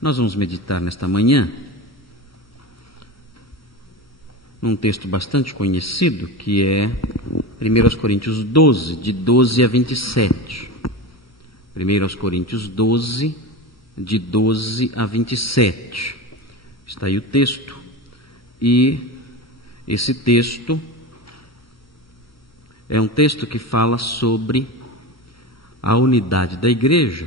Nós vamos meditar nesta manhã num texto bastante conhecido, que é 1 Coríntios 12, de 12 a 27. 1 Coríntios 12, de 12 a 27. Está aí o texto, e esse texto é um texto que fala sobre a unidade da igreja,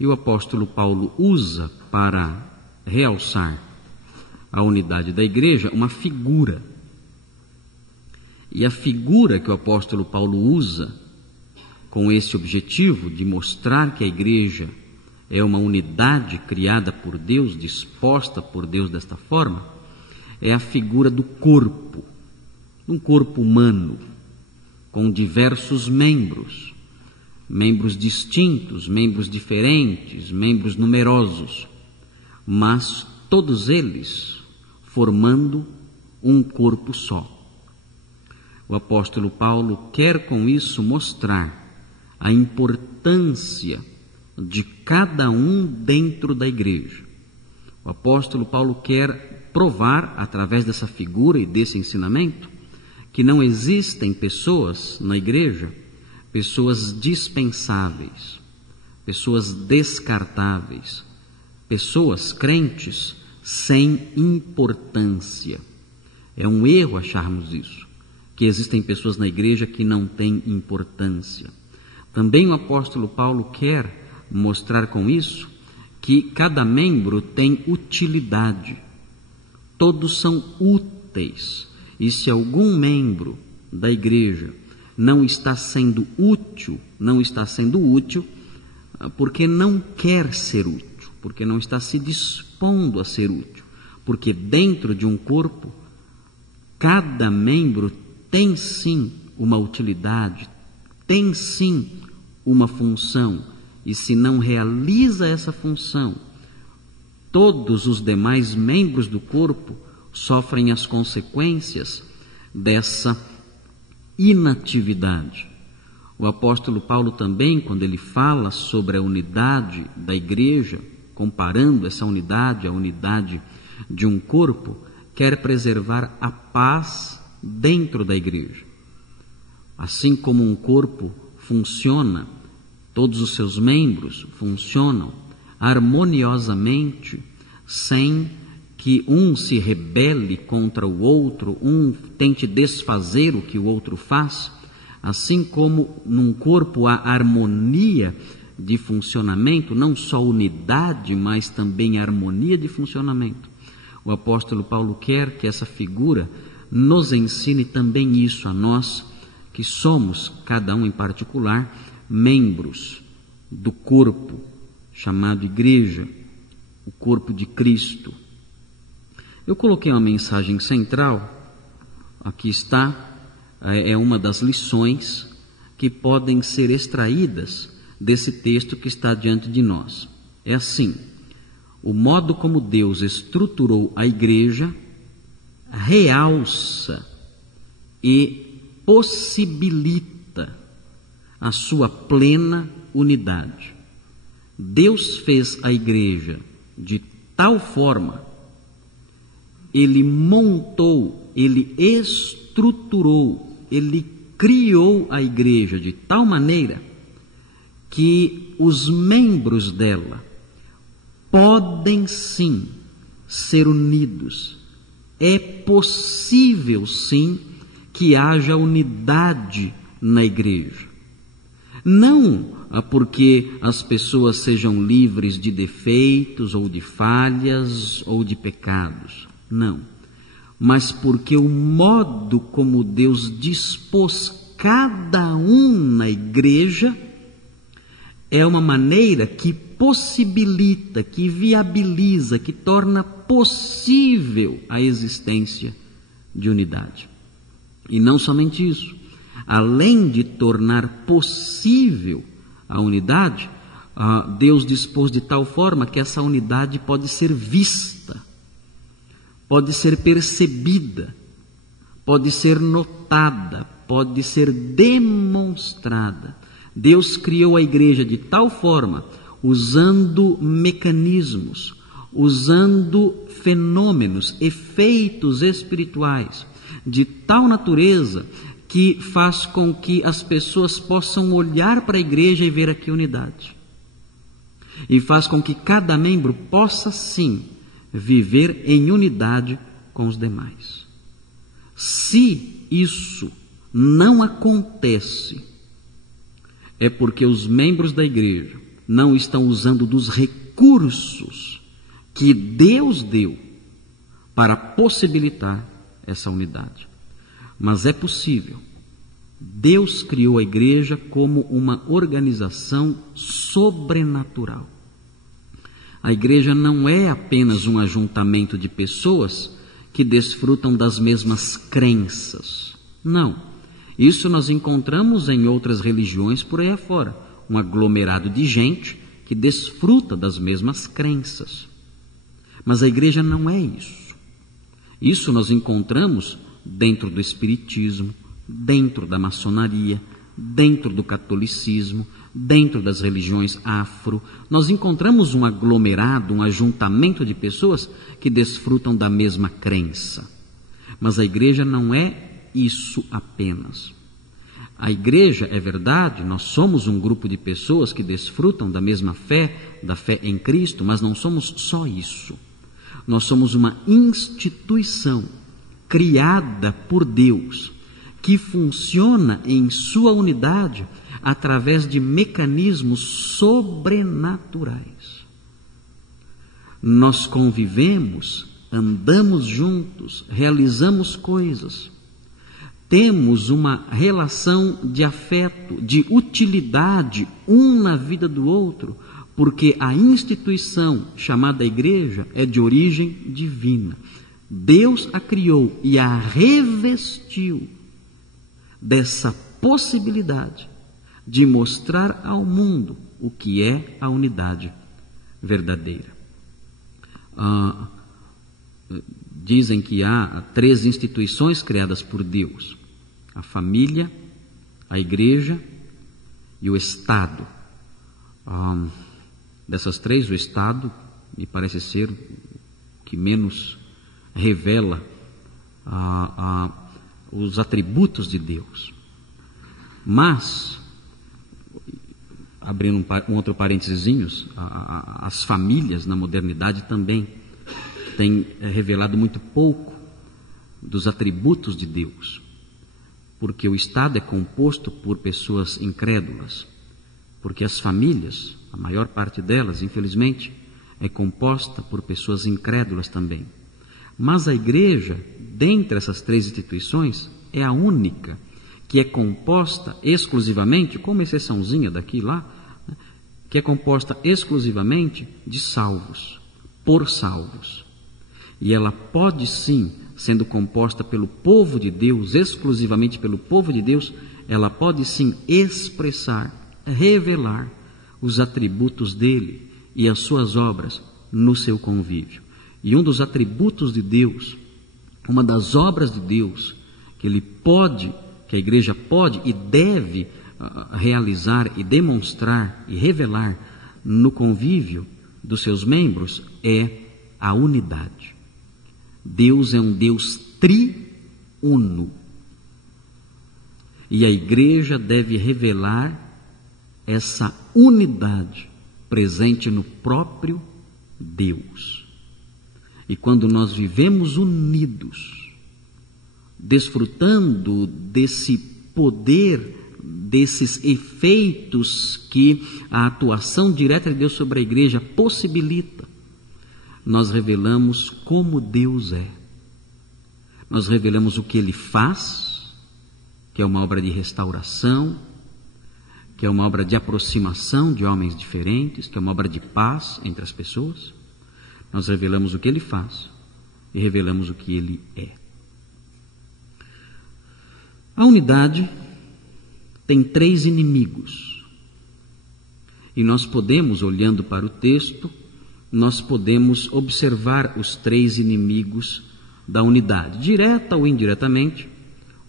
e o apóstolo Paulo usa para realçar a unidade da igreja uma figura. E a figura que o apóstolo Paulo usa com esse objetivo de mostrar que a igreja é uma unidade criada por Deus, disposta por Deus desta forma, é a figura do corpo, um corpo humano, com diversos membros, membros distintos, membros diferentes, membros numerosos, mas todos eles formando um corpo só. O apóstolo Paulo quer com isso mostrar a importância de cada um dentro da igreja. O apóstolo Paulo quer provar, através dessa figura e desse ensinamento, que não existem pessoas na igreja, pessoas dispensáveis, pessoas descartáveis, pessoas crentes sem importância. É um erro acharmos isso, que existem pessoas na igreja que não têm importância. Também o apóstolo Paulo quer mostrar com isso que cada membro tem utilidade. Todos são úteis, e se algum membro da igreja não está sendo útil, porque não quer ser útil, porque não está se dispondo a ser útil, porque dentro de um corpo, cada membro tem sim uma utilidade, tem sim uma função, e se não realiza essa função, todos os demais membros do corpo sofrem as consequências dessa inatividade. O apóstolo Paulo também, quando ele fala sobre a unidade da igreja, comparando essa unidade à unidade de um corpo, quer preservar a paz dentro da igreja. Assim como um corpo funciona, todos os seus membros funcionam harmoniosamente, sem que um se rebele contra o outro, um tente desfazer o que o outro faz. Assim como num corpo há harmonia de funcionamento, não só unidade, mas também harmonia de funcionamento, o apóstolo Paulo quer que essa figura nos ensine também isso a nós, que somos, cada um em particular, membros do corpo chamado igreja, o corpo de Cristo. Eu coloquei uma mensagem central, aqui está, é uma das lições que podem ser extraídas desse texto que está diante de nós. É assim: o modo como Deus estruturou a igreja realça e possibilita a sua plena unidade. Deus fez a igreja de tal forma, Ele montou, Ele estruturou, Ele criou a igreja de tal maneira que os membros dela podem sim ser unidos. É possível sim que haja unidade na igreja. Não porque as pessoas sejam livres de defeitos ou de falhas ou de pecados, não, mas porque o modo como Deus dispôs cada um na igreja é uma maneira que possibilita, que viabiliza, que torna possível a existência de unidade. E não somente isso, além de tornar possível a unidade, Deus dispôs de tal forma que essa unidade pode ser vista, pode ser percebida, pode ser notada, pode ser demonstrada. Deus criou a igreja de tal forma, usando mecanismos, usando fenômenos, efeitos espirituais de tal natureza que faz com que as pessoas possam olhar para a igreja e ver aqui unidade. E faz com que cada membro possa sim viver em unidade com os demais. Se isso não acontece, é porque os membros da igreja não estão usando dos recursos que Deus deu para possibilitar essa unidade. Mas é possível. Deus criou a igreja como uma organização sobrenatural. A igreja não é apenas um ajuntamento de pessoas que desfrutam das mesmas crenças. Não. Isso nós encontramos em outras religiões por aí afora. Um aglomerado de gente que desfruta das mesmas crenças. Mas a igreja não é isso. Isso nós encontramos dentro do espiritismo, dentro da maçonaria, dentro do catolicismo, dentro das religiões afro. Nós encontramos um aglomerado, um ajuntamento de pessoas que desfrutam da mesma crença. Mas a igreja não é isso apenas. A igreja, é verdade, nós somos um grupo de pessoas que desfrutam da mesma fé, da fé em Cristo, mas não somos só isso. Nós somos uma instituição criada por Deus, que funciona em sua unidade através de mecanismos sobrenaturais. Nós convivemos, andamos juntos, realizamos coisas, temos uma relação de afeto, de utilidade um na vida do outro, porque a instituição chamada igreja é de origem divina. Deus a criou e a revestiu dessa possibilidade de mostrar ao mundo o que é a unidade verdadeira. Dizem que há 3 instituições criadas por Deus: a família, a igreja e o Estado. Dessas 3, o Estado me parece ser o que menos revela os atributos de Deus. Mas, abrindo um outro parênteses, as famílias na modernidade também têm revelado muito pouco dos atributos de Deus, porque o Estado é composto por pessoas incrédulas, porque as famílias, a maior parte delas, infelizmente, é composta por pessoas incrédulas também. Mas a igreja, dentre essas 3 instituições, é a única que é composta exclusivamente, com uma exceçãozinha daqui e lá, que é composta exclusivamente de salvos, por salvos. E ela pode sim, sendo composta pelo povo de Deus, exclusivamente pelo povo de Deus, ela pode sim expressar, revelar os atributos dele e as suas obras no seu convívio. E um dos atributos de Deus, uma das obras de Deus que que a igreja pode e deve realizar e demonstrar e revelar no convívio dos seus membros é a unidade. Deus é um Deus triuno. E a igreja deve revelar essa unidade presente no próprio Deus. E quando nós vivemos unidos, desfrutando desse poder, desses efeitos que a atuação direta de Deus sobre a igreja possibilita, nós revelamos como Deus é. Nós revelamos o que Ele faz, que é uma obra de restauração, que é uma obra de aproximação de homens diferentes, que é uma obra de paz entre as pessoas. Nós revelamos o que Ele faz e revelamos o que Ele é. A unidade tem 3 inimigos. E nós podemos, olhando para o texto, nós podemos observar os 3 inimigos da unidade. Direta ou indiretamente,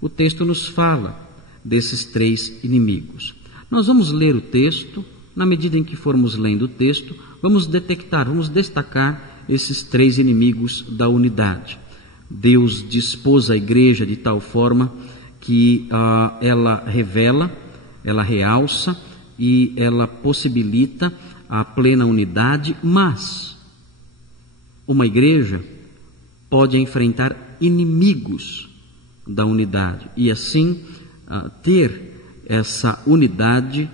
o texto nos fala desses 3 inimigos. Nós vamos ler o texto na medida em que formos lendo o texto, vamos destacar esses 3 inimigos da unidade. Deus dispôs a igreja de tal forma que ela revela, ela realça e ela possibilita a plena unidade, mas uma igreja pode enfrentar inimigos da unidade e assim ter essa unidade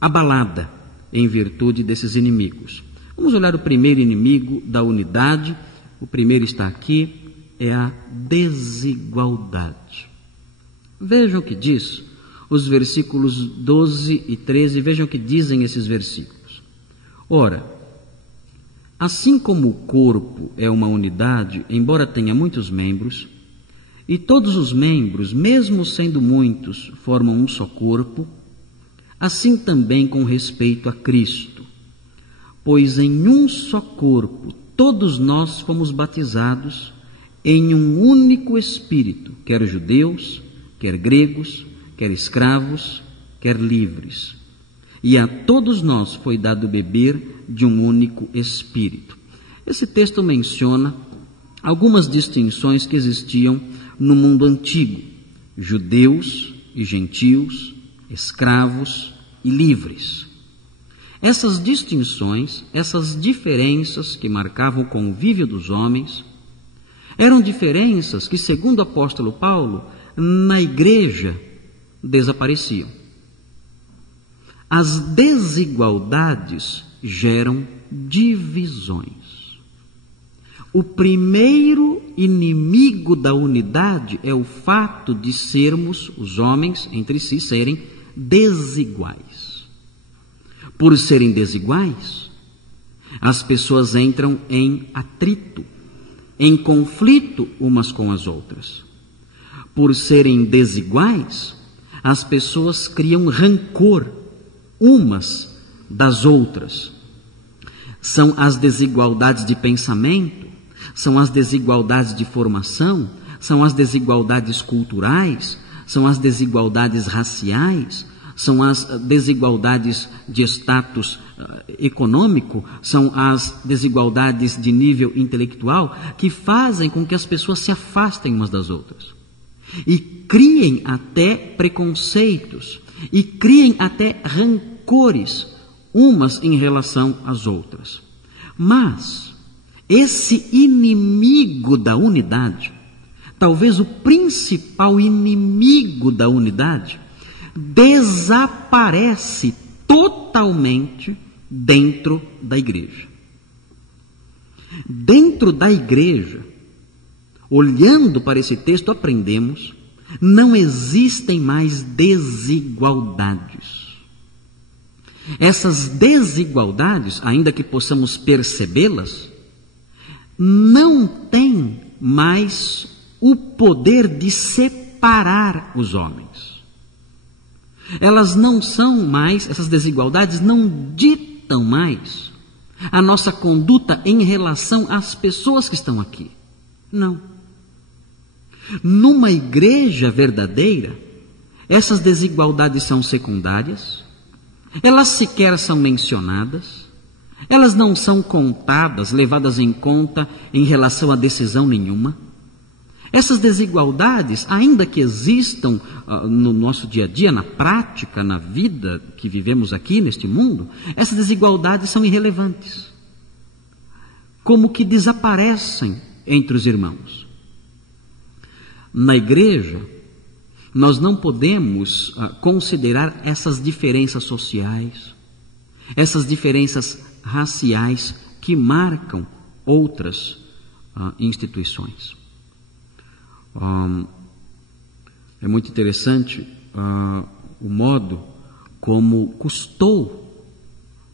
abalada em virtude desses inimigos. Vamos olhar o primeiro inimigo da unidade. O primeiro está aqui, é a desigualdade. Vejam o que diz os versículos 12 e 13, vejam o que dizem esses versículos. Ora, assim como o corpo é uma unidade, embora tenha muitos membros, e todos os membros, mesmo sendo muitos, formam um só corpo, assim também com respeito a Cristo. Pois em um só corpo todos nós fomos batizados em um único Espírito, quer judeus, quer gregos, quer escravos, quer livres. E a todos nós foi dado beber de um único Espírito. Esse texto menciona algumas distinções que existiam no mundo antigo: judeus e gentios, escravos e livres. Essas distinções, essas diferenças que marcavam o convívio dos homens, eram diferenças que, segundo o apóstolo Paulo, na igreja desapareciam. As desigualdades geram divisões. O primeiro inimigo da unidade é o fato de sermos, os homens entre si, serem desiguais. Por serem desiguais, as pessoas entram em atrito, em conflito umas com as outras. Por serem desiguais, as pessoas criam rancor umas das outras. São as desigualdades de pensamento, são as desigualdades de formação, são as desigualdades culturais, são as desigualdades raciais, são as desigualdades de status econômico, são as desigualdades de nível intelectual que fazem com que as pessoas se afastem umas das outras e criem até preconceitos e criem até rancores umas em relação às outras. Mas esse inimigo da unidade, talvez o principal inimigo da unidade, desaparece totalmente dentro da igreja. Dentro da igreja, olhando para esse texto, aprendemos, não existem mais desigualdades. Essas desigualdades, ainda que possamos percebê-las, não têm mais o poder de separar os homens. Elas não são mais, essas desigualdades não ditam mais a nossa conduta em relação às pessoas que estão aqui. Não. Numa igreja verdadeira, essas desigualdades são secundárias, elas sequer são mencionadas, elas não são contadas, levadas em conta em relação a decisão nenhuma. Essas desigualdades, ainda que existam no nosso dia a dia, na prática, na vida que vivemos aqui neste mundo, essas desigualdades são irrelevantes. Como que desaparecem entre os irmãos. Na igreja, nós não podemos considerar essas diferenças sociais, essas diferenças raciais que marcam outras instituições. É muito interessante o modo como custou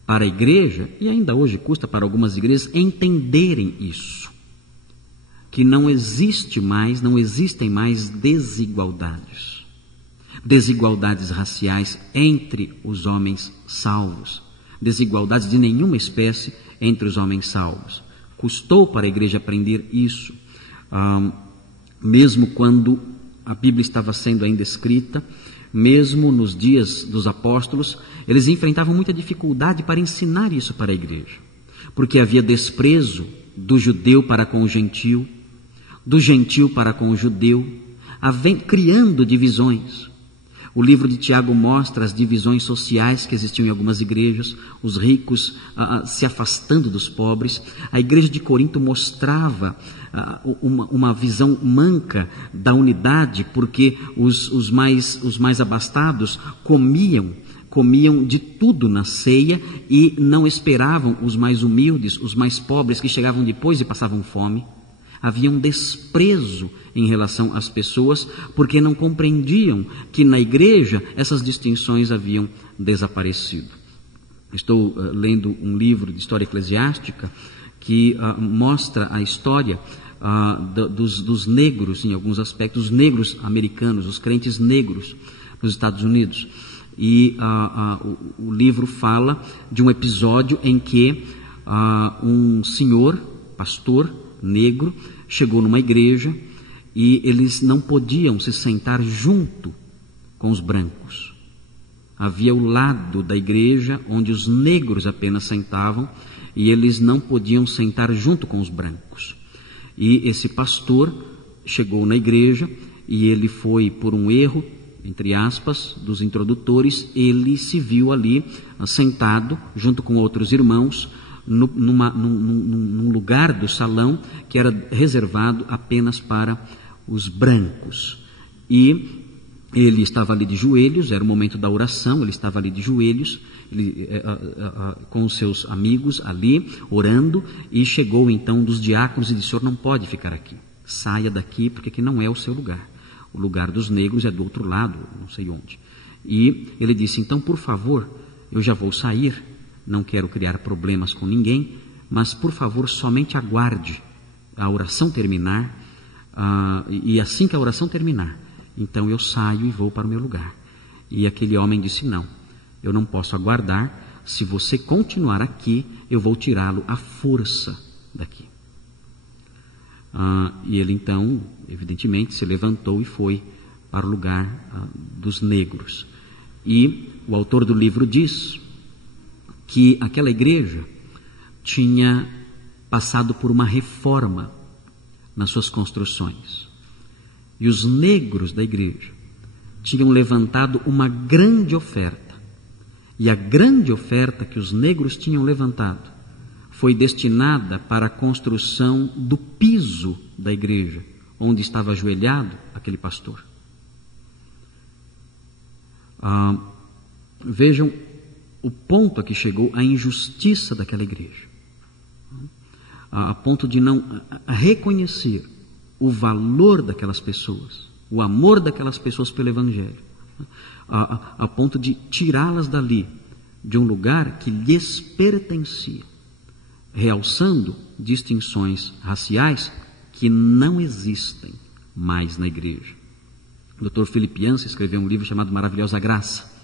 para a igreja, e ainda hoje custa para algumas igrejas, entenderem isso. Que não existem mais desigualdades. Desigualdades raciais entre os homens salvos. Desigualdades de nenhuma espécie entre os homens salvos. Custou para a igreja aprender isso. Mesmo quando a Bíblia estava sendo ainda escrita, Mesmo nos dias dos apóstolos, eles enfrentavam muita dificuldade para ensinar isso para a igreja, porque havia desprezo do judeu para com o gentil, do gentil para com o judeu, criando divisões. O livro de Tiago mostra as divisões sociais que existiam em algumas igrejas, os ricos se afastando dos pobres. A igreja de Corinto mostrava uma visão manca da unidade, porque os mais abastados comiam de tudo na ceia e não esperavam os mais humildes, os mais pobres que chegavam depois e passavam fome. Havia um desprezo em relação às pessoas, porque não compreendiam que na igreja essas distinções haviam desaparecido. Estou lendo um livro de história eclesiástica que mostra a história dos negros, em alguns aspectos, os negros americanos, os crentes negros nos Estados Unidos. E o livro fala de um episódio em que um senhor, pastor negro, chegou numa igreja e eles não podiam se sentar junto com os brancos. Havia o lado da igreja onde os negros apenas sentavam e eles não podiam sentar junto com os brancos. E esse pastor chegou na igreja e ele foi, por um erro, entre aspas, dos introdutores, ele se viu ali sentado junto com outros irmãos num lugar do salão que era reservado apenas para os brancos. E ele estava ali de joelhos, era o momento da oração, ele estava ali de joelhos, com os seus amigos ali, orando, e chegou então um dos diáconos e disse: "O senhor não pode ficar aqui, saia daqui, porque aqui não é o seu lugar. O lugar dos negros é do outro lado, não sei onde." E ele disse: "Então, por favor, eu já vou sair, não quero criar problemas com ninguém, mas por favor somente aguarde a oração terminar, e assim que a oração terminar, então eu saio e vou para o meu lugar." E aquele homem disse: "Não, eu não posso aguardar, se você continuar aqui, eu vou tirá-lo à força daqui." E ele então, evidentemente, se levantou e foi para o lugar dos negros. E o autor do livro diz que aquela igreja tinha passado por uma reforma nas suas construções. E os negros da igreja tinham levantado uma grande oferta. E a grande oferta que os negros tinham levantado foi destinada para a construção do piso da igreja, onde estava ajoelhado aquele pastor. Vejam o ponto a que chegou a injustiça daquela igreja, a ponto de não reconhecer o valor daquelas pessoas, o amor daquelas pessoas pelo Evangelho, a ponto de tirá-las dali, de um lugar que lhes pertencia, realçando distinções raciais que não existem mais na igreja. O Dr. Philip Yancey escreveu um livro chamado Maravilhosa Graça,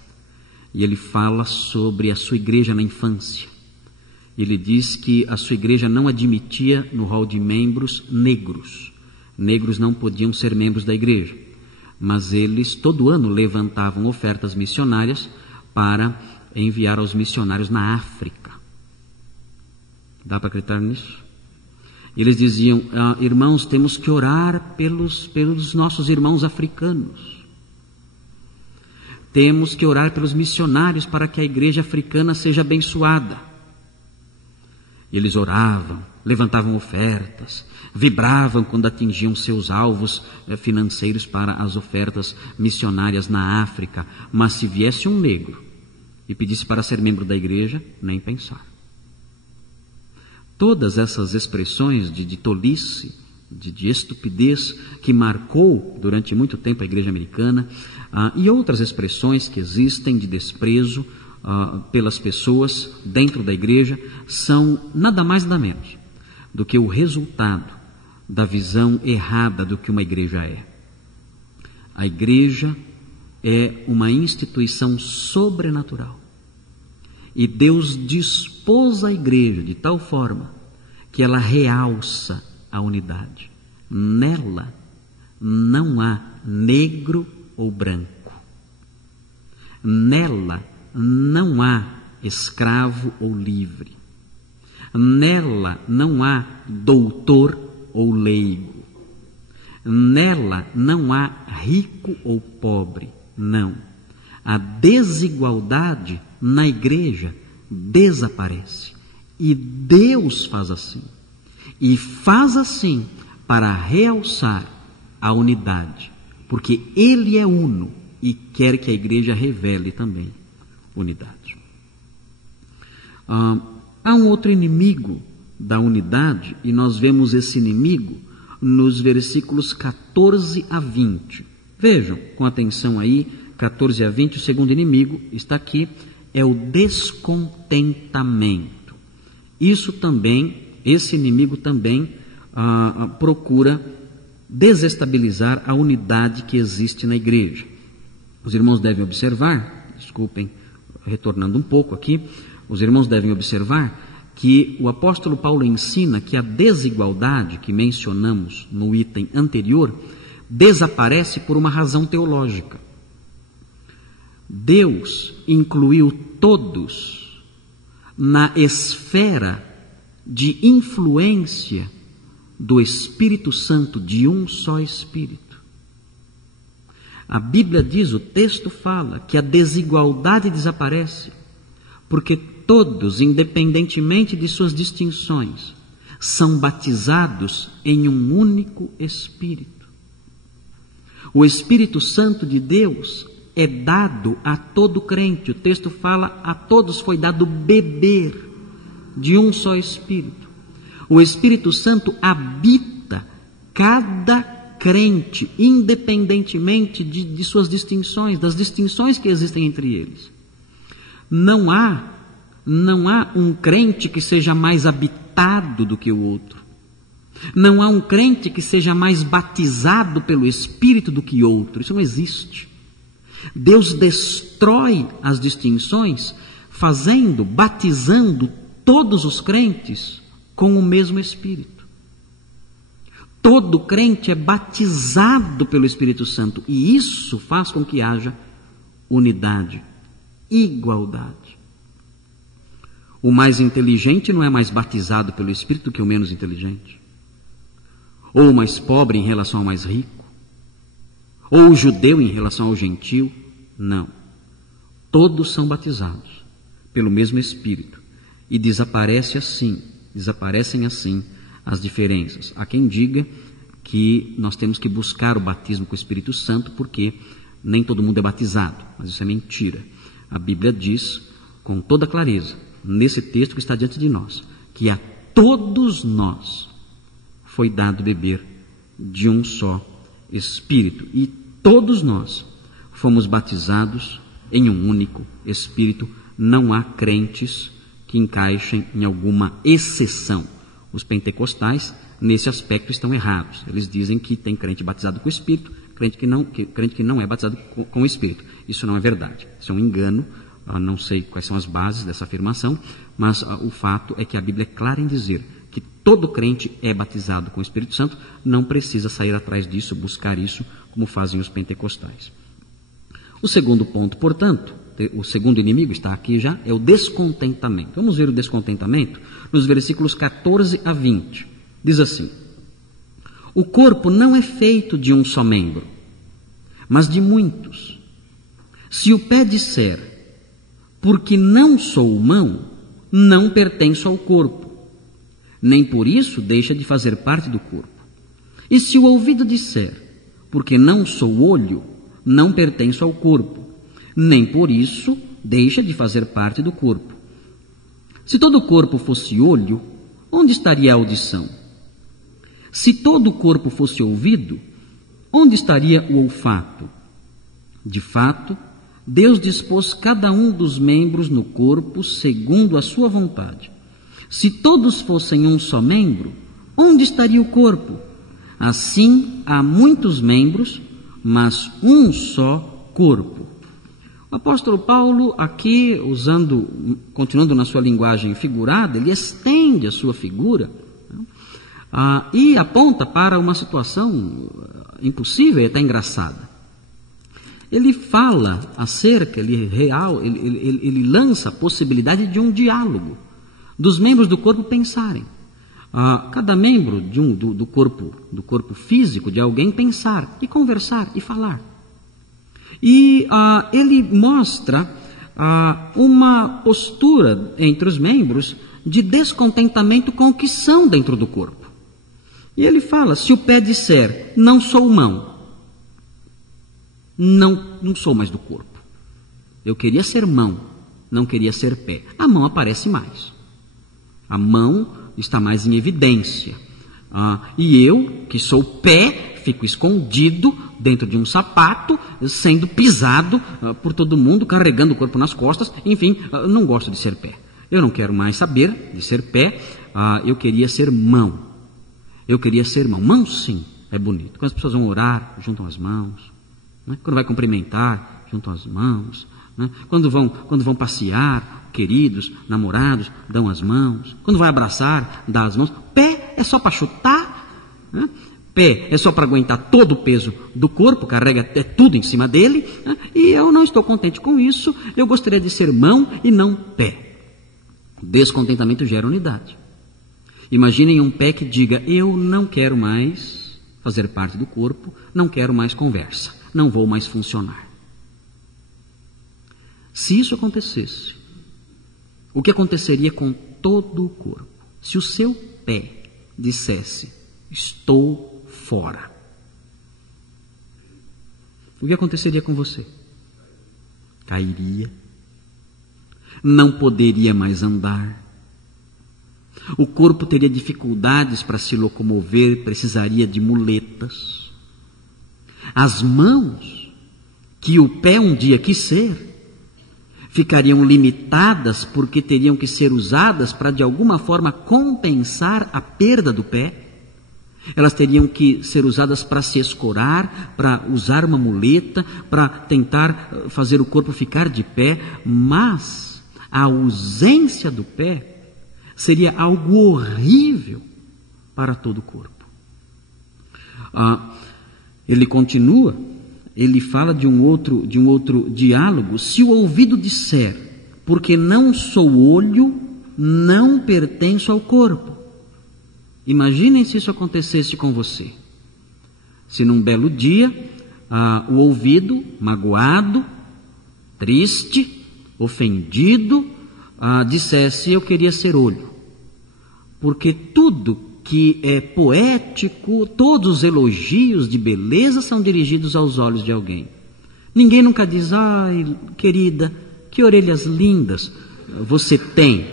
e ele fala sobre a sua igreja na infância. Ele diz que a sua igreja não admitia no hall de membros negros. Negros não podiam ser membros da igreja, mas eles todo ano levantavam ofertas missionárias para enviar aos missionários na África. Dá para acreditar nisso? Eles diziam: "Irmãos, temos que orar pelos nossos irmãos africanos. Temos que orar pelos missionários para que a igreja africana seja abençoada." E eles oravam, levantavam ofertas, vibravam quando atingiam seus alvos financeiros para as ofertas missionárias na África. Mas se viesse um negro e pedisse para ser membro da igreja, nem pensar. Todas essas expressões de tolice, de estupidez que marcou durante muito tempo a igreja americana, e outras expressões que existem de desprezo pelas pessoas dentro da igreja, são nada mais nada menos do que o resultado da visão errada do que uma igreja é. A igreja é uma instituição sobrenatural. E Deus dispôs a igreja de tal forma que ela realça a unidade. Nela não há negro ou branco. Nela não há escravo ou livre. Nela não há doutor ou leigo. Nela não há rico ou pobre. Não. A desigualdade na igreja desaparece. E Deus faz assim. E faz assim para realçar a unidade. Porque Ele é uno e quer que a igreja revele também unidade. Há um outro inimigo da unidade, e nós vemos esse inimigo nos versículos 14 a 20. Vejam com atenção aí, 14 a 20, o segundo inimigo está aqui, é o descontentamento. Esse inimigo também procura desestabilizar a unidade que existe na igreja. Os irmãos devem observar, desculpem, retornando um pouco aqui, os irmãos devem observar que o apóstolo Paulo ensina que a desigualdade que mencionamos no item anterior desaparece por uma razão teológica. Deus incluiu todos na esfera de influência do Espírito Santo, de um só Espírito. A Bíblia diz, o texto fala, que a desigualdade desaparece, porque todos, independentemente de suas distinções, são batizados em um único Espírito. O Espírito Santo de Deus é dado a todo crente. O texto fala, a todos foi dado beber de um só Espírito. O Espírito Santo habita cada crente, independentemente de suas distinções, das distinções que existem entre eles. Não há um crente que seja mais habitado do que o outro. Não há um crente que seja mais batizado pelo Espírito do que outro. Isso não existe. Deus destrói as distinções, batizando todos os crentes com o mesmo Espírito. Todo crente é batizado pelo Espírito Santo e isso faz com que haja unidade, igualdade. O mais inteligente não é mais batizado pelo Espírito que o menos inteligente. Ou o mais pobre em relação ao mais rico. Ou o judeu em relação ao gentil. Não. Todos são batizados pelo mesmo Espírito. E desaparecem assim as diferenças. Há quem diga que nós temos que buscar o batismo com o Espírito Santo porque nem todo mundo é batizado. Mas isso é mentira. A Bíblia diz com toda clareza, nesse texto que está diante de nós, que a todos nós foi dado beber de um só Espírito. E todos nós fomos batizados em um único Espírito. Não há crentes que encaixem em alguma exceção. Os pentecostais, nesse aspecto, estão errados. Eles dizem que tem crente batizado com o Espírito, crente que não é batizado com o Espírito. Isso não é verdade. Isso é um engano. Não sei quais são as bases dessa afirmação, mas o fato é que a Bíblia é clara em dizer que todo crente é batizado com o Espírito Santo, não precisa sair atrás disso, buscar isso, como fazem os pentecostais. O segundo ponto, portanto, o segundo inimigo está aqui já, é o descontentamento. Vamos ver o descontentamento nos versículos 14 a 20. Diz assim: o corpo não é feito de um só membro, mas de muitos. Se o pé disser, porque não sou mão, não pertenço ao corpo, nem por isso deixa de fazer parte do corpo. E se o ouvido disser, porque não sou olho, não pertenço ao corpo, nem por isso deixa de fazer parte do corpo. Se todo o corpo fosse olho, onde estaria a audição? Se todo o corpo fosse ouvido, onde estaria o olfato? De fato, Deus dispôs cada um dos membros no corpo segundo a sua vontade. Se todos fossem um só membro, onde estaria o corpo? Assim, há muitos membros, mas um só corpo. O apóstolo Paulo, aqui, continuando na sua linguagem figurada, ele estende a sua figura e aponta para uma situação impossível e até engraçada. ele fala acerca, ele lança a possibilidade de um diálogo, dos membros do corpo pensarem. Cada membro do corpo físico de alguém pensar e conversar e falar. E ele mostra uma postura entre os membros de descontentamento com o que são dentro do corpo. E ele fala, se o pé disser, não sou mão, não sou mais do corpo. Eu queria ser mão, não queria ser pé. A mão aparece mais. A mão está mais em evidência. E eu, que sou pé, fico escondido dentro de um sapato, sendo pisado por todo mundo, carregando o corpo nas costas. Enfim, não gosto de ser pé. Eu não quero mais saber de ser pé. Eu queria ser mão. Eu queria ser mão. Mão, sim, é bonito. Quando as pessoas vão orar, juntam as mãos. Né? Quando vai cumprimentar, juntam as mãos. Né? Quando vão passear, queridos, namorados, dão as mãos. Quando vai abraçar, dá as mãos. Pé é só para chutar. Né? Pé é só para aguentar todo o peso do corpo, carrega tudo em cima dele. Né? E eu não estou contente com isso. Eu gostaria de ser mão e não pé. Descontentamento gera unidade. Imaginem um pé que diga, eu não quero mais fazer parte do corpo, não quero mais conversa, não vou mais funcionar. Se isso acontecesse, o que aconteceria com todo o corpo? Se o seu pé dissesse, estou fora, o que aconteceria com você? Cairia, não poderia mais andar. O corpo teria dificuldades para se locomover, precisaria de muletas. As mãos, que o pé um dia quis ser, ficariam limitadas porque teriam que ser usadas para de alguma forma compensar a perda do pé. Elas teriam que ser usadas para se escorar, para usar uma muleta, para tentar fazer o corpo ficar de pé, mas a ausência do pé seria algo horrível para todo o corpo. Ele continua, ele fala de um outro diálogo. Se o ouvido disser, porque não sou olho, não pertenço ao corpo. Imaginem se isso acontecesse com você. Se num belo dia, o ouvido, magoado, triste, ofendido, dissesse, eu queria ser olho. Porque tudo que é poético, todos os elogios de beleza são dirigidos aos olhos de alguém. Ninguém nunca diz, ai, querida, que orelhas lindas você tem.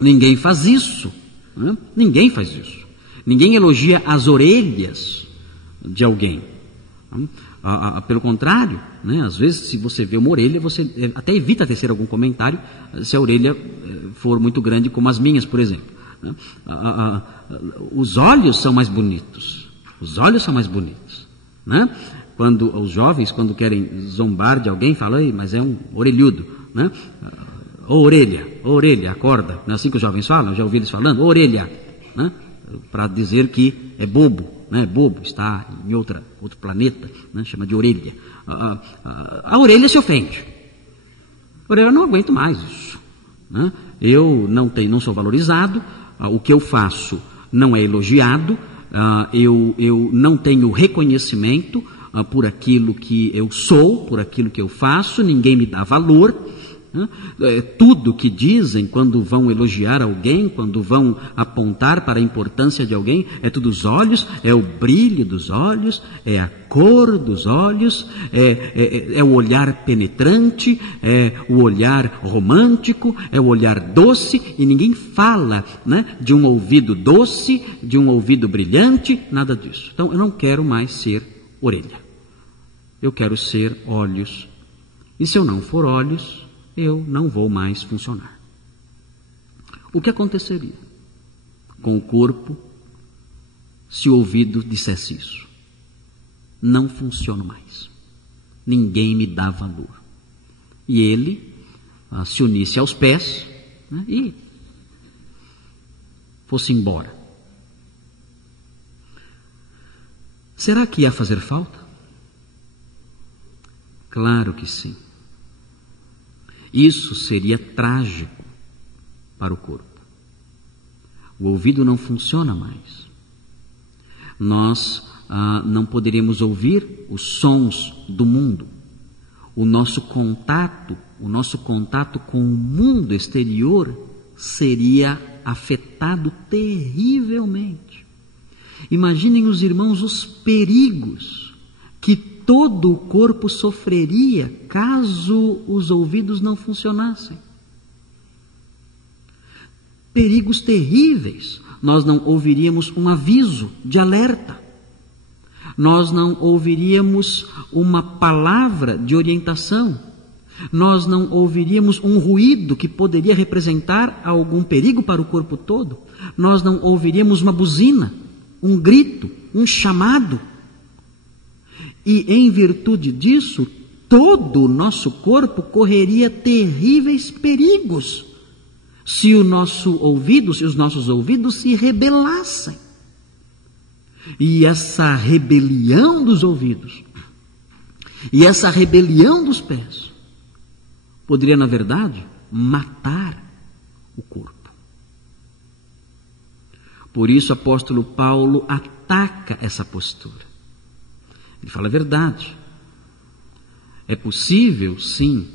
Ninguém faz isso. Né? Ninguém faz isso. Ninguém elogia as orelhas de alguém. Pelo contrário, né? Às vezes, se você vê uma orelha, você até evita tecer algum comentário se a orelha for muito grande, como as minhas, por exemplo. Né? Os olhos são mais bonitos. Os olhos são mais bonitos. Né? Quando os jovens, quando querem zombar de alguém, falam, mas é um orelhudo. Né? Ô orelha, acorda. Não é assim que os jovens falam? Eu já ouvi eles falando, orelha. Né? Para dizer que é bobo. Né? Bobo, está em outro planeta, né? Chama de orelha. A orelha se ofende. A orelha, eu não aguento mais isso. Né? Eu não sou valorizado, o que eu faço não é elogiado, eu não tenho reconhecimento por aquilo que eu sou, por aquilo que eu faço, ninguém me dá valor. Tudo que dizem quando vão elogiar alguém, quando vão apontar para a importância de alguém, é tudo os olhos, é o brilho dos olhos, é a cor dos olhos, é o olhar penetrante, é o olhar romântico, é o olhar doce, e ninguém fala, né, de um ouvido doce, de um ouvido brilhante, nada disso. Então eu não quero mais ser orelha, eu quero ser olhos, e se eu não for olhos, eu não vou mais funcionar. O que aconteceria com o corpo se o ouvido dissesse isso? Não funciono mais. Ninguém me dá valor. E ele se unisse aos pés, né, e fosse embora. Será que ia fazer falta? Claro que sim. Isso seria trágico para o corpo. O ouvido não funciona mais. Nós não poderemos ouvir os sons do mundo. O nosso contato com o mundo exterior seria afetado terrivelmente. Imaginem os irmãos os perigos que todo o corpo sofreria caso os ouvidos não funcionassem. Perigos terríveis. Nós não ouviríamos um aviso de alerta. Nós não ouviríamos uma palavra de orientação. Nós não ouviríamos um ruído que poderia representar algum perigo para o corpo todo. Nós não ouviríamos uma buzina, um grito, um chamado. E em virtude disso, todo o nosso corpo correria terríveis perigos se os nossos ouvidos se rebelassem. E essa rebelião dos ouvidos e essa rebelião dos pés poderia, na verdade, matar o corpo. Por isso o apóstolo Paulo ataca essa postura. Ele fala a verdade. É possível, sim,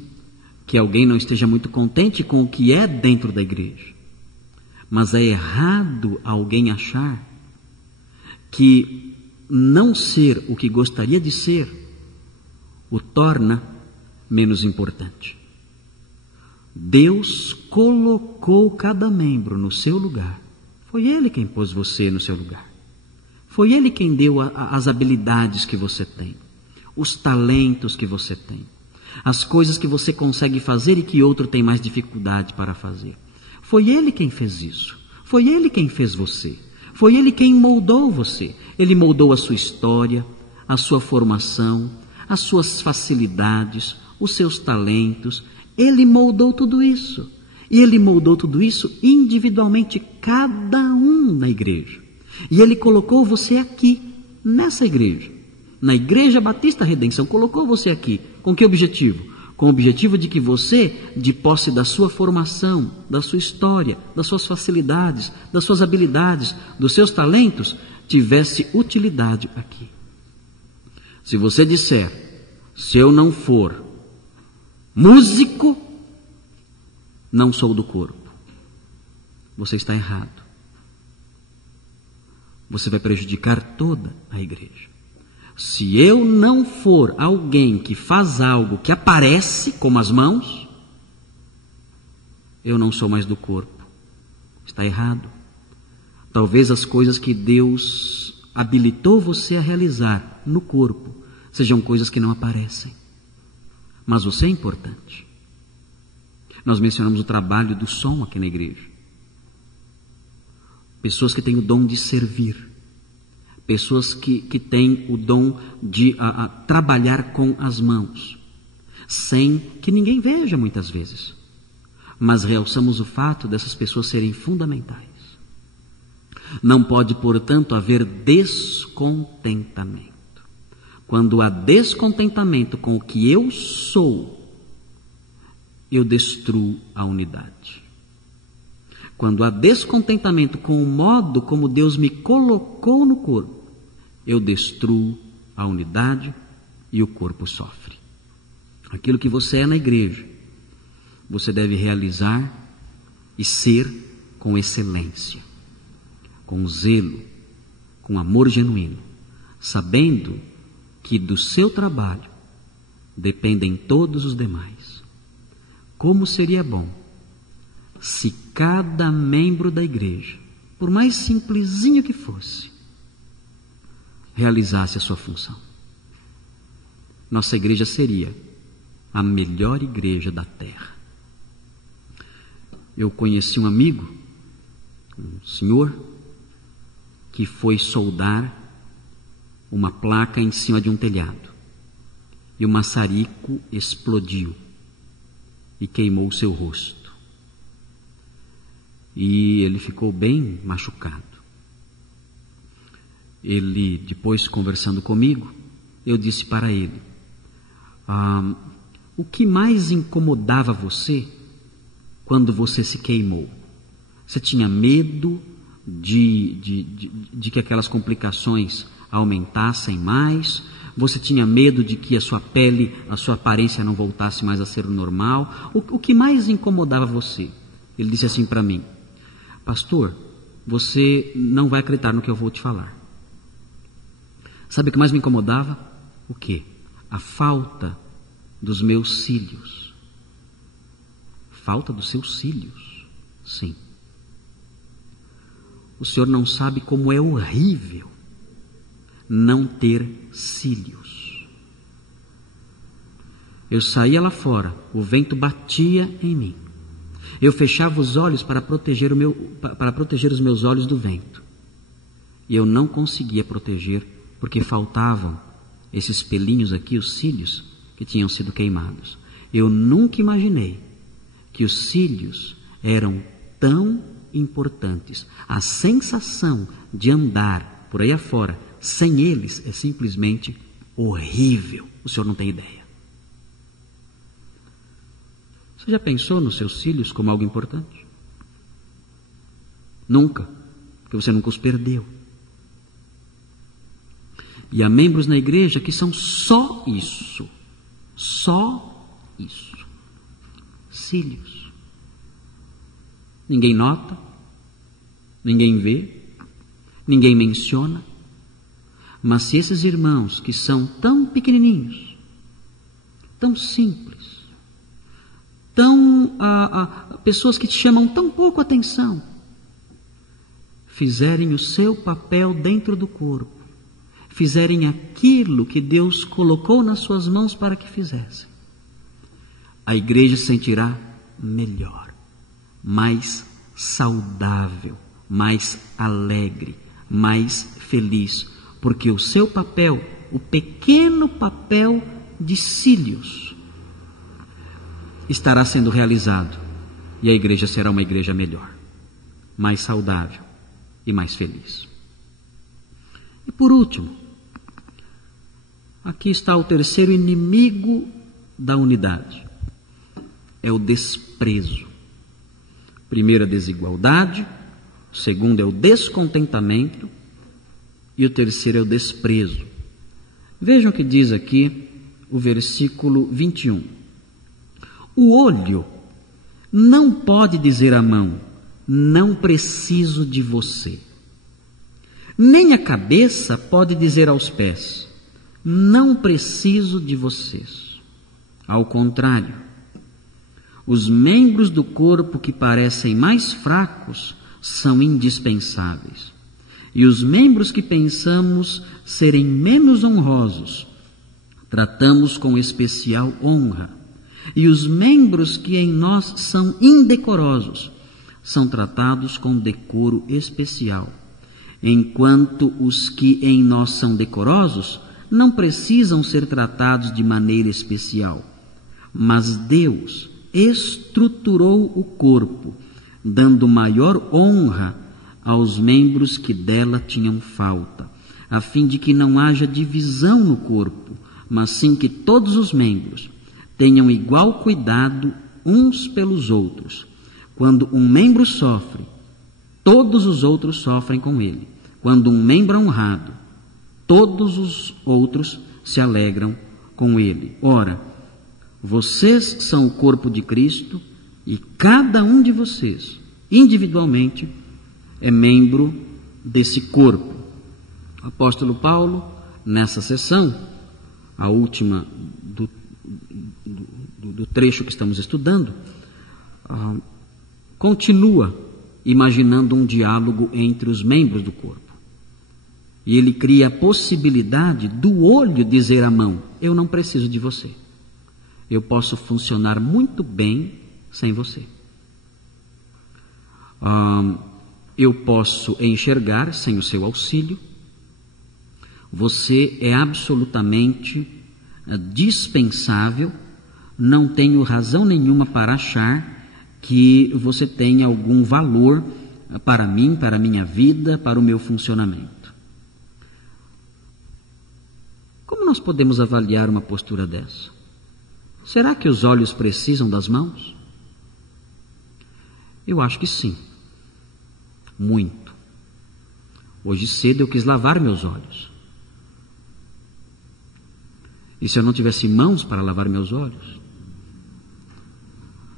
que alguém não esteja muito contente com o que é dentro da igreja. Mas é errado alguém achar que não ser o que gostaria de ser o torna menos importante. Deus colocou cada membro no seu lugar. Foi Ele quem pôs você no seu lugar. Foi Ele quem deu as habilidades que você tem, os talentos que você tem, as coisas que você consegue fazer e que outro tem mais dificuldade para fazer. Foi Ele quem fez isso. Foi Ele quem fez você. Foi Ele quem moldou você. Ele moldou a sua história, a sua formação, as suas facilidades, os seus talentos. Ele moldou tudo isso. E Ele moldou tudo isso individualmente, cada um na igreja. E Ele colocou você aqui, nessa igreja. Na Igreja Batista Redenção, colocou você aqui. Com que objetivo? Com o objetivo de que você, de posse da sua formação, da sua história, das suas facilidades, das suas habilidades, dos seus talentos, tivesse utilidade aqui. Se você disser, se eu não for músico, não sou do corpo, você está errado. Você vai prejudicar toda a igreja. Se eu não for alguém que faz algo que aparece, como as mãos, eu não sou mais do corpo. Está errado. Talvez as coisas que Deus habilitou você a realizar no corpo sejam coisas que não aparecem. Mas você é importante. Nós mencionamos o trabalho do som aqui na igreja. Pessoas que têm o dom de servir. Pessoas que têm o dom de trabalhar com as mãos, sem que ninguém veja muitas vezes. Mas realçamos o fato dessas pessoas serem fundamentais. Não pode, portanto, haver descontentamento. Quando há descontentamento com o que eu sou, eu destruo a unidade. Quando há descontentamento com o modo como Deus me colocou no corpo, eu destruo a unidade e o corpo sofre. Aquilo que você é na igreja, você deve realizar e ser com excelência, com zelo, com amor genuíno, sabendo que do seu trabalho dependem todos os demais. Como seria bom se cada membro da igreja, por mais simplesinho que fosse, realizasse a sua função. Nossa igreja seria a melhor igreja da terra. Eu conheci um amigo, um senhor, que foi soldar uma placa em cima de um telhado. E o maçarico explodiu e queimou o seu rosto. E ele ficou bem machucado. Ele, depois conversando comigo, eu disse para ele, O que mais incomodava você quando você se queimou? Você tinha medo de que aquelas complicações aumentassem mais? Você tinha medo de que a sua pele, a sua aparência não voltasse mais a ser o normal? O que mais incomodava você? Ele disse assim para mim: pastor, você não vai acreditar no que eu vou te falar. Sabe o que mais me incomodava? O quê? A falta dos meus cílios. Falta dos seus cílios? Sim. O senhor não sabe como é horrível não ter cílios. Eu saía lá fora, o vento batia em mim. Eu fechava os olhos para proteger os meus olhos do vento. E eu não conseguia proteger, porque faltavam esses pelinhos aqui, os cílios, que tinham sido queimados. Eu nunca imaginei que os cílios eram tão importantes. A sensação de andar por aí afora sem eles é simplesmente horrível. O senhor não tem ideia. Você já pensou nos seus cílios como algo importante? Nunca, porque você nunca os perdeu. E há membros na igreja que são só isso. Cílios. Ninguém nota, ninguém vê, ninguém menciona. Mas se esses irmãos que são tão pequenininhos, tão simples, pessoas que te chamam tão pouco atenção, fizerem o seu papel dentro do corpo, fizerem aquilo que Deus colocou nas suas mãos para que fizessem, a igreja se sentirá melhor, mais saudável, mais alegre, mais feliz, porque o seu papel, o pequeno papel de cílios, estará sendo realizado e a igreja será uma igreja melhor, mais saudável e mais feliz. E por último, aqui está o terceiro inimigo da unidade. É o desprezo. Primeiro a desigualdade, o segundo é o descontentamento e o terceiro é o desprezo. Vejam o que diz aqui o versículo 21. O olho não pode dizer à mão: não preciso de você. Nem a cabeça pode dizer aos pés: não preciso de vocês. Ao contrário, os membros do corpo que parecem mais fracos são indispensáveis. E os membros que pensamos serem menos honrosos, tratamos com especial honra. E os membros que em nós são indecorosos, são tratados com decoro especial. Enquanto os que em nós são decorosos, não precisam ser tratados de maneira especial. Mas Deus estruturou o corpo, dando maior honra aos membros que dela tinham falta, a fim de que não haja divisão no corpo, mas sim que todos os membros tenham igual cuidado uns pelos outros. Quando um membro sofre, todos os outros sofrem com ele. Quando um membro é honrado, todos os outros se alegram com ele. Ora, vocês são o corpo de Cristo e cada um de vocês, individualmente, é membro desse corpo. O apóstolo Paulo, nessa sessão, a última do trecho que estamos estudando, continua imaginando um diálogo entre os membros do corpo. E ele cria a possibilidade do olho dizer à mão: eu não preciso de você. Eu posso funcionar muito bem sem você. Eu posso enxergar sem o seu auxílio. Você é absolutamente dispensável. Não tenho razão nenhuma para achar que você tem algum valor para mim, para a minha vida, para o meu funcionamento. Como nós podemos avaliar uma postura dessa? será que os olhos precisam das mãos? Eu acho que sim, muito. Hoje cedo eu quis lavar meus olhos. E se eu não tivesse mãos para lavar meus olhos?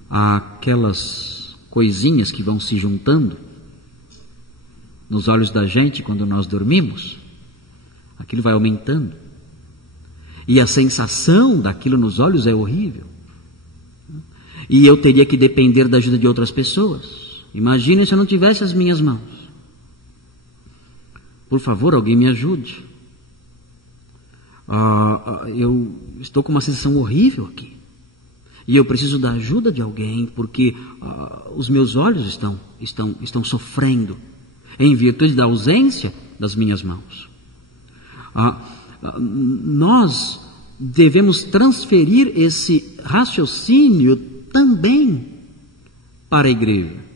Aquelas coisinhas que vão se juntando nos olhos da gente quando nós dormimos, aquilo vai aumentando. E a sensação daquilo nos olhos é horrível. E eu teria que depender da ajuda de outras pessoas. Imagine se eu não tivesse as minhas mãos. Por favor, alguém me ajude. Eu estou com uma sensação horrível aqui. E eu preciso da ajuda de alguém, porque os meus olhos estão sofrendo em virtude da ausência das minhas mãos. Nós devemos transferir esse raciocínio também para a igreja.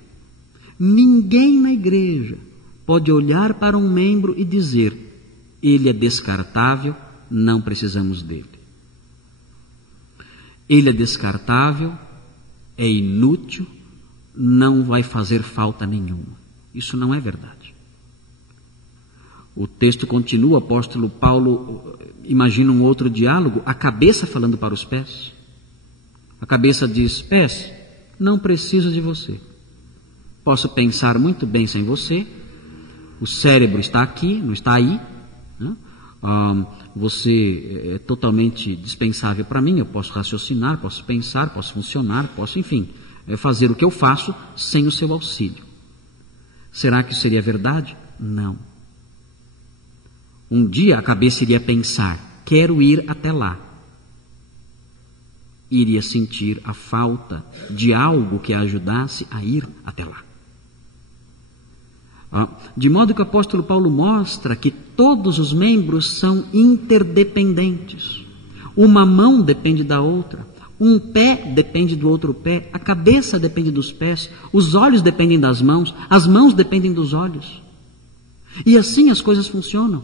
Ninguém na igreja pode olhar para um membro e dizer: ele é descartável, não precisamos dele. Ele é descartável, é inútil, não vai fazer falta nenhuma. Isso não é verdade. O texto continua, o apóstolo Paulo imagina um outro diálogo, a cabeça falando para os pés. A cabeça diz: pés, não preciso de você. Posso pensar muito bem sem você. O cérebro está aqui, não está aí. Né? Você é totalmente dispensável para mim. Eu posso raciocinar, posso pensar, posso funcionar, posso, enfim, fazer o que eu faço sem o seu auxílio. Será que isso seria verdade? Não. Um dia a cabeça iria pensar: quero ir até lá. Iria sentir a falta de algo que a ajudasse a ir até lá. De modo que o apóstolo Paulo mostra que todos os membros são interdependentes. Uma mão depende da outra, um pé depende do outro pé, a cabeça depende dos pés, os olhos dependem das mãos, as mãos dependem dos olhos. E assim as coisas funcionam.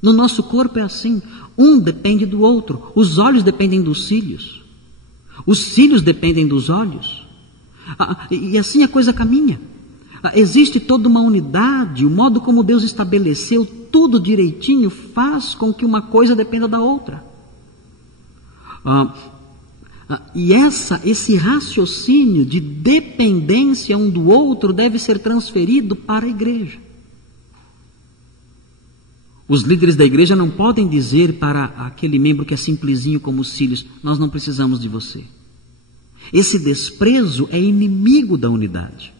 No nosso corpo é assim, um depende do outro, os olhos dependem dos cílios, os cílios dependem dos olhos, e assim a coisa caminha. Existe toda uma unidade, o modo como Deus estabeleceu tudo direitinho faz com que uma coisa dependa da outra. E esse raciocínio de dependência um do outro deve ser transferido para a igreja. Os líderes da igreja não podem dizer para aquele membro que é simplesinho como os cílios: nós não precisamos de você. Esse desprezo é inimigo da unidade.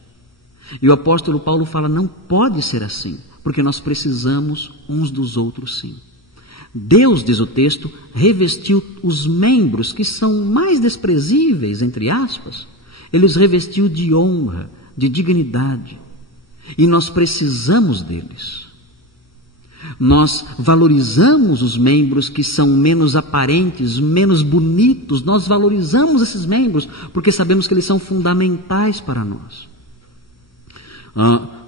E o apóstolo Paulo fala: não pode ser assim, porque nós precisamos uns dos outros sim. Deus, diz o texto, revestiu os membros que são mais desprezíveis, entre aspas, Ele os revestiu de honra, de dignidade. E nós precisamos deles. Nós valorizamos os membros que são menos aparentes, menos bonitos. Nós valorizamos esses membros porque sabemos que eles são fundamentais para nós.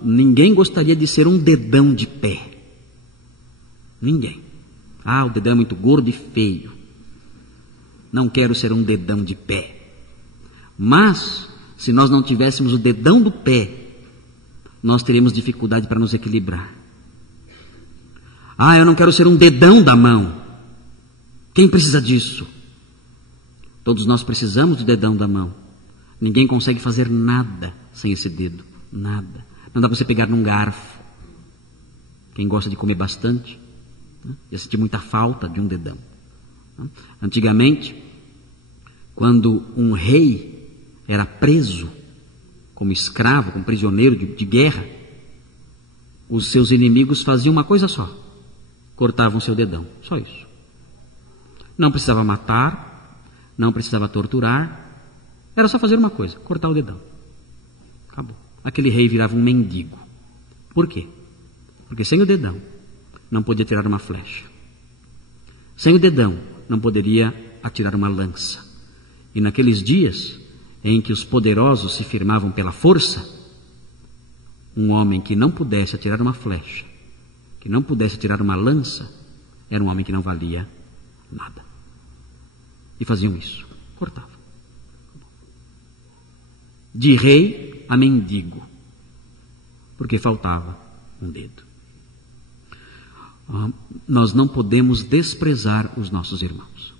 Ninguém gostaria de ser um dedão de pé. Ninguém. O dedão é muito gordo e feio. Não quero ser um dedão de pé. Mas, se nós não tivéssemos o dedão do pé, nós teríamos dificuldade para nos equilibrar. Eu não quero ser um dedão da mão. Quem precisa disso? Todos nós precisamos do dedão da mão. Ninguém consegue fazer nada sem esse dedo. Nada. Não dá para você pegar num garfo. Quem gosta de comer bastante, ia sentir muita falta de um dedão. Antigamente, quando um rei era preso como escravo, como prisioneiro de guerra, os seus inimigos faziam uma coisa só: cortavam seu dedão. Só isso. Não precisava matar, não precisava torturar, era só fazer uma coisa: cortar o dedão. Acabou. Aquele rei virava um mendigo. Por quê? Porque sem o dedão não podia tirar uma flecha. Sem o dedão não poderia atirar uma lança. E naqueles dias em que os poderosos se firmavam pela força, um homem que não pudesse atirar uma flecha, que não pudesse atirar uma lança, era um homem que não valia nada. E faziam isso. cortava. De rei a mendigo, porque faltava um dedo. Nós não podemos desprezar os nossos irmãos.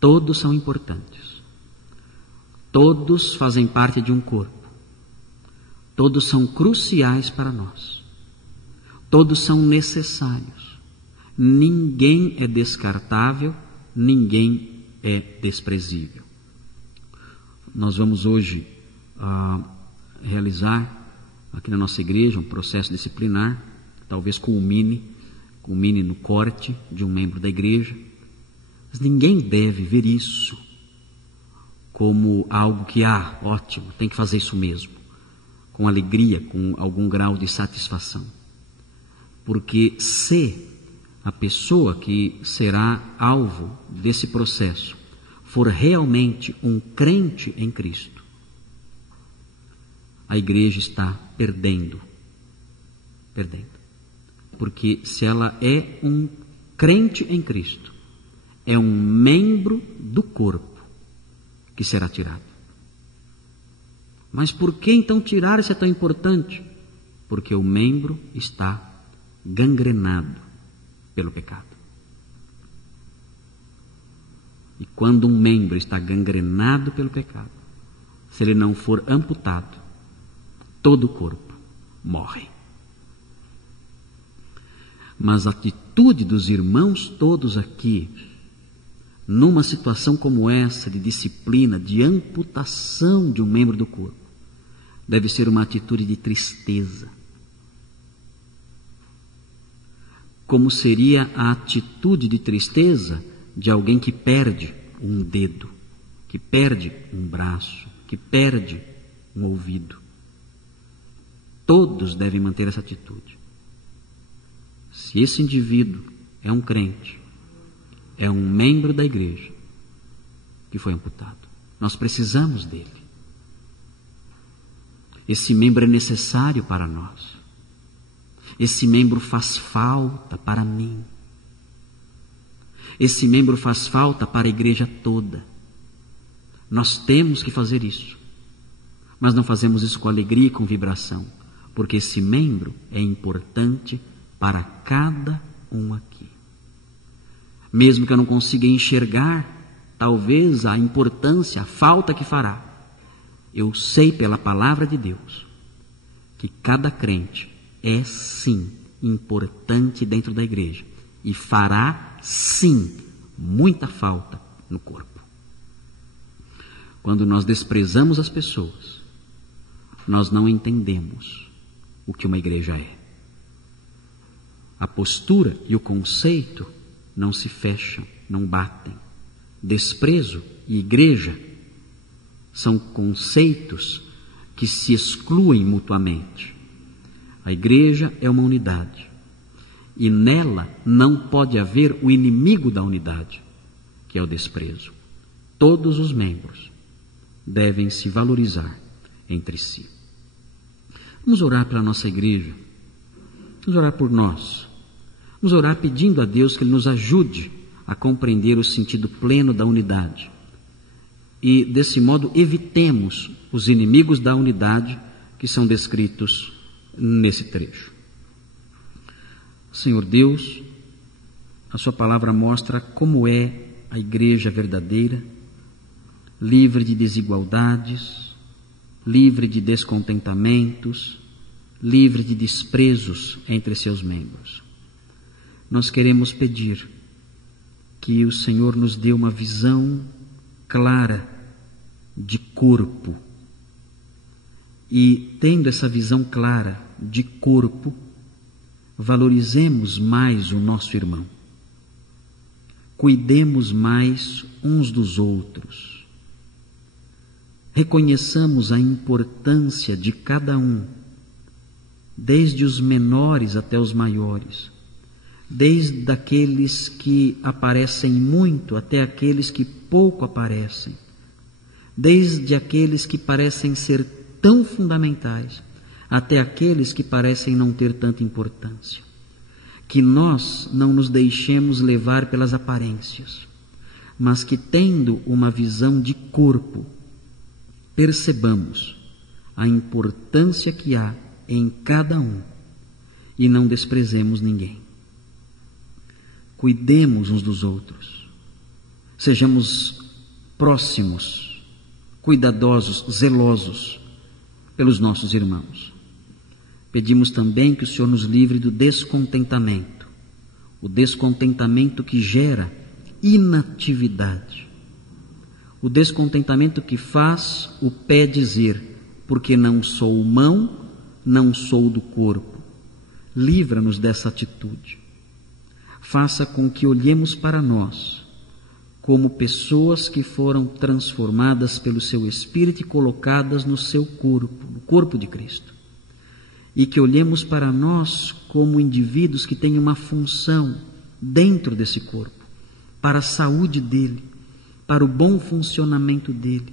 Todos são importantes. Todos fazem parte de um corpo. Todos são cruciais para nós. Todos são necessários. Ninguém é descartável, ninguém é desprezível. Nós vamos hoje realizar aqui na nossa igreja um processo disciplinar, talvez culmine no corte de um membro da igreja. Mas ninguém deve ver isso como algo que, ótimo, tem que fazer isso mesmo, com alegria, com algum grau de satisfação. Porque se a pessoa que será alvo desse processo for realmente um crente em Cristo, a igreja está perdendo. Porque se ela é um crente em Cristo, é um membro do corpo que será tirado. Mas por que então tirar se é tão importante? Porque o membro está gangrenado pelo pecado. E quando um membro está gangrenado pelo pecado, se ele não for amputado, todo o corpo morre. Mas a atitude dos irmãos todos aqui, numa situação como essa de disciplina, de amputação de um membro do corpo, deve ser uma atitude de tristeza. Como seria a atitude de tristeza de alguém que perde um dedo, que perde um braço, que perde um ouvido. Todos devem manter essa atitude. Se esse indivíduo é um crente, é um membro da igreja que foi amputado, nós precisamos dele. Esse membro é necessário para nós. Esse membro faz falta para mim. Esse membro faz falta para a igreja toda. Nós temos que fazer isso. Mas não fazemos isso com alegria e com vibração, porque esse membro é importante para cada um aqui. Mesmo que eu não consiga enxergar, talvez, a importância, a falta que fará, eu sei pela palavra de Deus que cada crente é sim importante dentro da igreja e fará sim muita falta no corpo. Quando nós desprezamos as pessoas, nós não entendemos o que uma igreja é. A postura e o conceito não se fecham, não batem. Desprezo e igreja são conceitos que se excluem mutuamente. A igreja é uma unidade e nela não pode haver o inimigo da unidade, que é o desprezo. Todos os membros devem se valorizar entre si. Vamos orar pela nossa igreja, vamos orar por nós, vamos orar pedindo a Deus que Ele nos ajude a compreender o sentido pleno da unidade e, desse modo, evitemos os inimigos da unidade que são descritos nesse trecho. Senhor Deus, a Sua palavra mostra como é a igreja verdadeira, livre de desigualdades, livre de descontentamentos, livre de desprezos entre seus membros. Nós queremos pedir que o Senhor nos dê uma visão clara de corpo e, tendo essa visão clara de corpo, valorizemos mais o nosso irmão, cuidemos mais uns dos outros, reconheçamos a importância de cada um, desde os menores até os maiores, desde aqueles que aparecem muito até aqueles que pouco aparecem, desde aqueles que parecem ser tão fundamentais até aqueles que parecem não ter tanta importância. Que nós não nos deixemos levar pelas aparências, mas que, tendo uma visão de corpo, percebamos a importância que há em cada um e não desprezemos ninguém. Cuidemos uns dos outros, sejamos próximos, cuidadosos, zelosos pelos nossos irmãos. Pedimos também que o Senhor nos livre do descontentamento, o descontentamento que gera inatividade, o descontentamento que faz o pé dizer: porque não sou mão, não sou do corpo. Livra-nos dessa atitude. Faça com que olhemos para nós como pessoas que foram transformadas pelo seu Espírito e colocadas no seu corpo, no corpo de Cristo. E que olhemos para nós como indivíduos que têm uma função dentro desse corpo, para a saúde dele, para o bom funcionamento dele,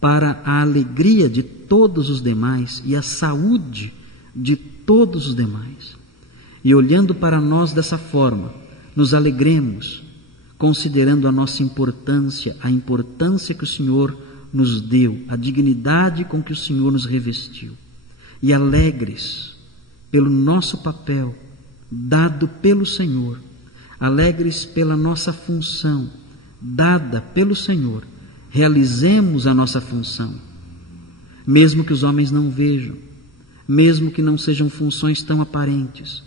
para a alegria de todos os demais e a saúde de todos os demais. E olhando para nós dessa forma, nos alegremos, considerando a nossa importância, a importância que o Senhor nos deu, a dignidade com que o Senhor nos revestiu. E alegres pelo nosso papel dado pelo Senhor, alegres pela nossa função dada pelo Senhor, realizemos a nossa função, mesmo que os homens não vejam, mesmo que não sejam funções tão aparentes,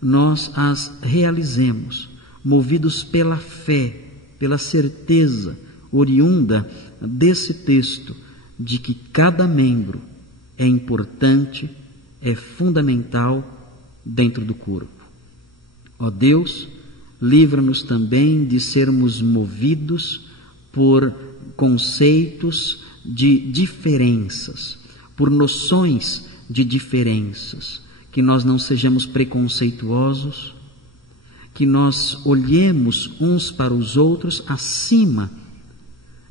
nós as realizemos, movidos pela fé, pela certeza oriunda desse texto de que cada membro é importante, é fundamental dentro do corpo. Ó Deus, livra-nos também de sermos movidos por conceitos de diferenças, por noções de diferenças, que nós não sejamos preconceituosos, que nós olhemos uns para os outros acima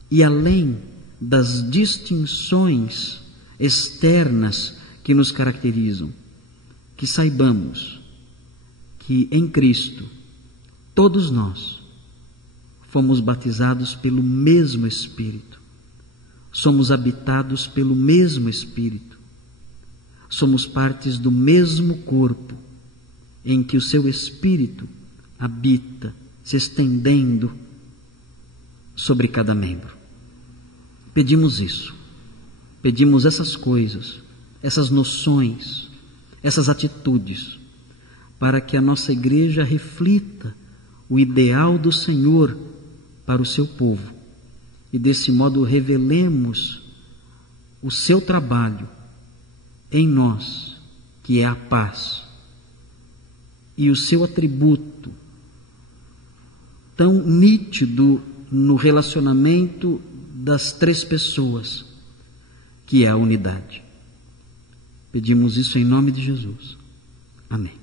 e além das distinções externas que nos caracterizam, que saibamos que em Cristo todos nós fomos batizados pelo mesmo Espírito, somos habitados pelo mesmo Espírito, somos partes do mesmo corpo em que o seu Espírito habita, se estendendo sobre cada membro. Pedimos isso, pedimos essas coisas, essas noções, essas atitudes, para que a nossa igreja reflita o ideal do Senhor para o seu povo e desse modo revelemos o seu trabalho em nós, que é a paz, e o seu atributo tão nítido no relacionamento das três pessoas, que é a unidade. Pedimos isso em nome de Jesus. Amém.